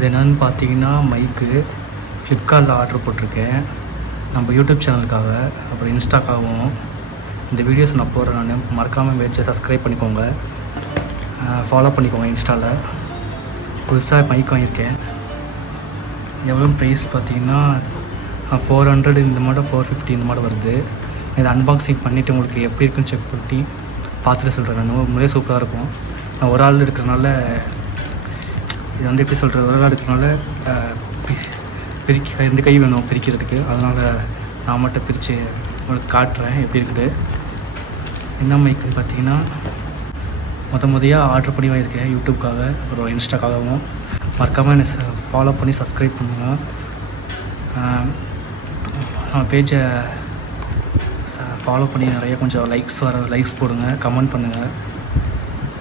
இது என்னென்னு பார்த்தீங்கன்னா மைக்கு ஃப்ளிப்கார்ட்டில் ஆர்டர் போட்டிருக்கேன் நம்ம யூடியூப் சேனலுக்காக, அப்புறம் இன்ஸ்டாக்காகவும். இந்த வீடியோஸ் நான் போடுறேன். நான் மறக்காமல் முயற்சியை சப்ஸ்கிரைப் பண்ணிக்கோங்க, ஃபாலோ பண்ணிக்கோங்க. இன்ஸ்டாவில் புதுசாக மைக் வாங்கியிருக்கேன். எவ்வளோ ப்ரைஸ் பார்த்தீங்கன்னா 400 இந்த மாடல், 450 இந்த மாடல் வருது. இதை அன்பாக்சிங் பண்ணிவிட்டு உங்களுக்கு எப்படி இருக்குன்னு செக் பண்ணி பார்த்துட்டு சொல்கிறேன். நான் உண்மையிலே சூப்பராக இருக்கும். நான் ஒரு ஆள் இருக்கிறனால இது வந்து எப்படி சொல்கிறது, ஒரு ஆள் இருக்கிறனால பிரிக்க 2 கை வேணும் பிரிக்கிறதுக்கு. அதனால் நான் மட்டும் பிரித்து உங்களுக்கு காட்டுறேன் எப்படி இருக்குது. என்ன மைக்குன்னு பார்த்தீங்கன்னா முறையாக ஆர்டர் பண்ணி வாங்கியிருக்கேன் யூடியூப்காக, அப்புறம் இன்ஸ்டாக்காகவும். மறக்காமல் என்னை ஃபாலோ பண்ணி சப்ஸ்கிரைப் பண்ணுங்கள். பேஜை ஃபாலோ பண்ணி நிறைய கொஞ்சம் லைக்ஸ் போடுங்க, கமெண்ட் பண்ணுங்கள்.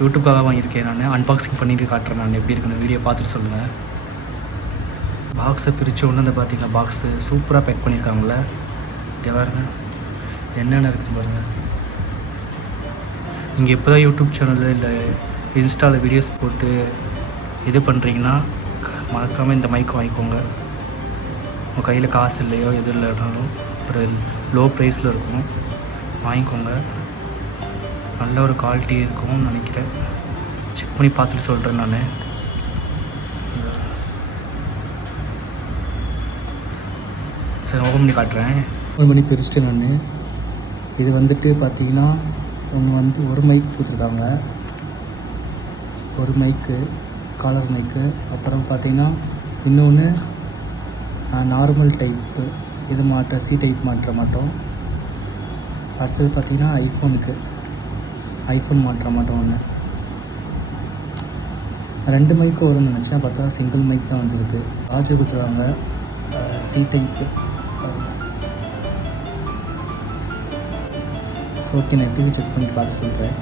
யூடியூப்காக வாங்கியிருக்கேன். நான் அன்பாக்சிங் பண்ணிவிட்டு காட்டுறேன் நான் எப்படி இருக்குன்னு. வீடியோ பார்த்துட்டு சொல்லுங்கள். பாக்ஸை பிரித்த ஒன்று இந்த பார்த்தீங்கன்னா பாக்ஸு சூப்பராக பேக் பண்ணியிருக்காங்களே. இங்கே பாருங்க என்னென்ன இருக்குன்னு பாருங்கள். நீங்கள் இப்போ தான் யூடியூப் சேனலில் இல்லை இன்ஸ்டாவில் வீடியோஸ் போட்டு இது பண்ணுறீங்கன்னா மறக்காமல் இந்த மைக் வாங்கிக்கோங்க. உங்கள் கையில் காசு இல்லையோ எது இல்லைனாலும் ஒரு லோ ப்ரைஸில் இருக்கும், வாங்கிக்கோங்க. நல்ல ஒரு குவாலிட்டி இருக்கும்னு நினைக்கிறேன். செக் பண்ணி பார்த்துட்டு சொல்கிறேன் நான். சரி, ஓப்பன் பண்ணி காட்டுறேன். ஓப்பன் பண்ணி பிரிச்சுட்டு நான் இது வந்துட்டு பார்த்தீங்கன்னா ஒன்று வந்து ஒரு மைக் கொடுத்துருக்காங்க, ஒரு மைக்கு காலர் மைக்கு. அப்புறம் பார்த்தீங்கன்னா இன்னொன்று நார்மல் டைப்பு, இது சி டைப் மாற்ற மாட்டோம். அடுத்தது பார்த்தீங்கன்னா ஐஃபோன் மாற்ற மாட்டோம். ஒன்று 2 மைக்கு வரும்னு நினச்சேன், பார்த்தா சிங்கிள் மைக் தான் வந்துருக்கு. சார்ஜர் கொடுத்துருவாங்க, சி டைப்பு. ஓகே, நான் எப்படி செக் பண்ணி பார்த்து சொல்கிறேன்.